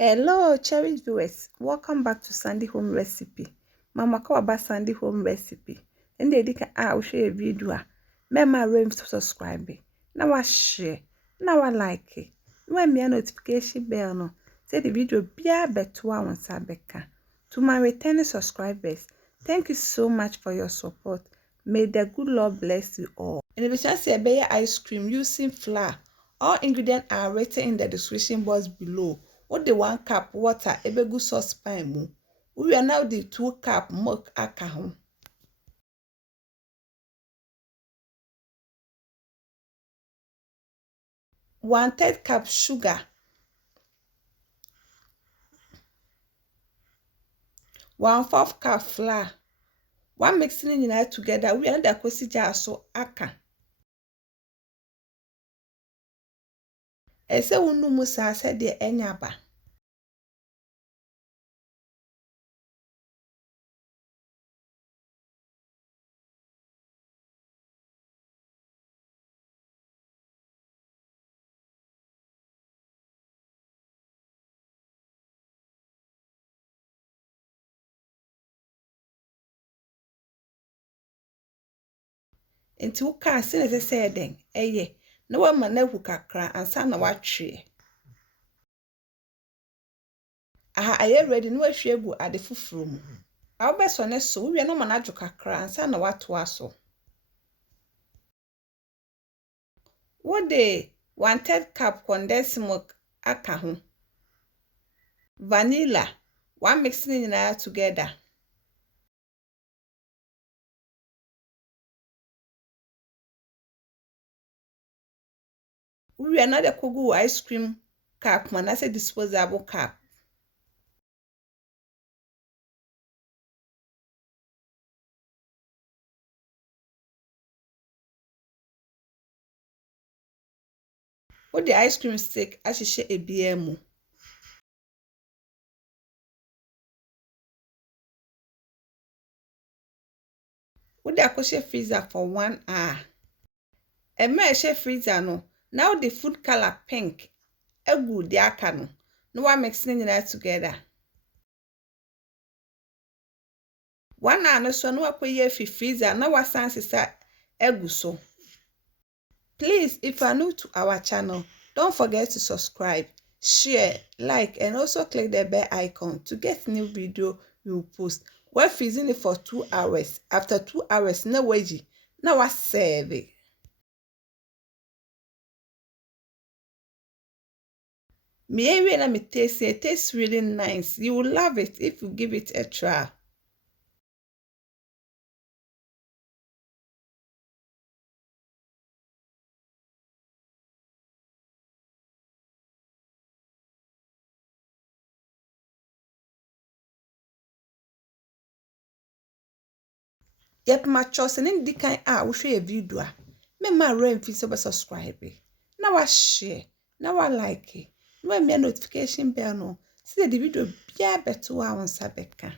Hello, cherished viewers. Welcome back to Sandy Home Recipe. Mama Kawaba Sandy Home Recipe. And they did share video. Mema rem subscribe. Now I share. Now I like it. When me a notification bell no. Say the video be a better one sabeka. To my returning subscribers, thank you so much for your support. May the good Lord bless you all. And if you just say bear ice cream using flour, all ingredients are written in the description box below. What the 1 cup water ebegu saucepan mu. We are now the 2 cup milk aka ho. One-third cup sugar. 1/4 cup flour. One mixing it together. We are the kwesi jar so aka. Ese wonu mu sa se de enyaba. Enti wo ka se ne se den eye na wa ma na hu kakra ansa na wa twe. Aha aye ready na wa hwe egu ade fufuro mu. Awo beso ne so we no ma na dwo kakra ansa na wa to aso. What the 1/3 cup condensed milk aka ho. Vanilla, one mixing it together. We are not a kogu ice cream cup, man. I said disposable cup. What the ice cream stick as she share a BMO. What the akoshe freezer for 1 hour. A me share freezer no. Now the food color pink. A good the akano. No one mixing it together. 1 hour no so no akwe fi freezer na wasan sisa egu so. Please, if you are new to our channel, don't forget to subscribe, share, like, and also click the bell icon to get new video we will post. We're freezing it for 2 hours. After 2 hours, no waji. Now I serve it. Me na me taste it. It tastes really nice. You will love it if you give it a try. Yep, my choice and the kind we share a video. Me ma rain fi subscribe. Now I share. Now I like it. When me notification bell no. See the video be better one sabeka.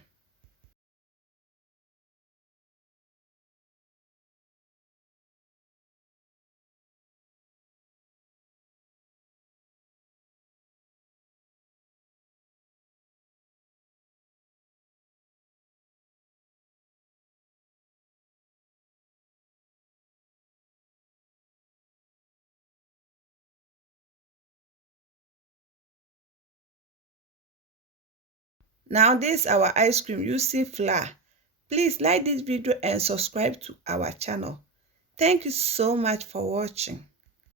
Now this is our ice cream using flour. Please like this video and subscribe to our channel. Thank you so much for watching.